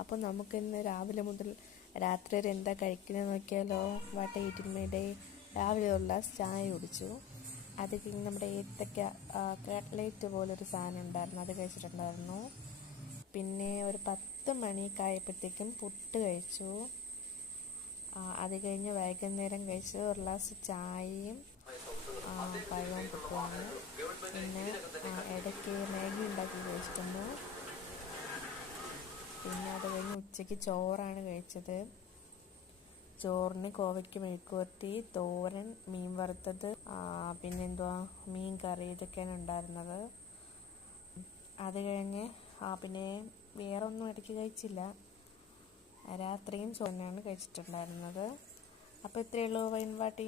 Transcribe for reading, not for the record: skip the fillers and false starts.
അപ്പോൾ നമുക്കിന്ന് രാവിലെ മുതൽ രാത്രി വരെ എന്താ കഴിക്കുന്നത് നോക്കിയാലോ. What eating my day. രാവിലെ ഒരു ഗ്ലാസ് ചായ കുടിച്ചു. അത് കഴിഞ്ഞ് നമ്മുടെ ഏത്തക്ക കട്ട്ലേറ്റ് പോലൊരു സാധനം ഉണ്ടായിരുന്നു, അത് കഴിച്ചിട്ടുണ്ടായിരുന്നു. പിന്നെ ഒരു 10 മണിയൊക്കെ ആയപ്പോഴത്തേക്കും പുട്ട് കഴിച്ചു. അത് കഴിഞ്ഞ് വൈകുന്നേരം കഴിച്ചത് ഒരു ഗ്ലാസ് ചായയും പഴവും പുട്ടുമാണ്. പിന്നെ ഇടയ്ക്ക് മാഗി ഉണ്ടാക്കി കഴിച്ചിട്ടുണ്ട്. പിന്നെ അത് കഴിഞ്ഞ് ഉച്ചയ്ക്ക് ചോറാണ് കഴിച്ചത്. ചോറിന് കോവയ്ക്ക് മെഴുക്കുവരട്ടി, തോരൻ, മീൻ വറുത്തത്, പിന്നെന്തുവാ മീൻ കറി, ഇതൊക്കെയാണ് ഉണ്ടായിരുന്നത്. അത് കഴിഞ്ഞ് പിന്നെ വേറെ ഒന്നും ഇടയ്ക്ക് കഴിച്ചില്ല. രാത്രിയും ചോറിനാണ് കഴിച്ചിട്ടുണ്ടായിരുന്നത്. അപ്പോൾ ഇത്രയേ ഉള്ളൂ വൈൻ വാട്ടി.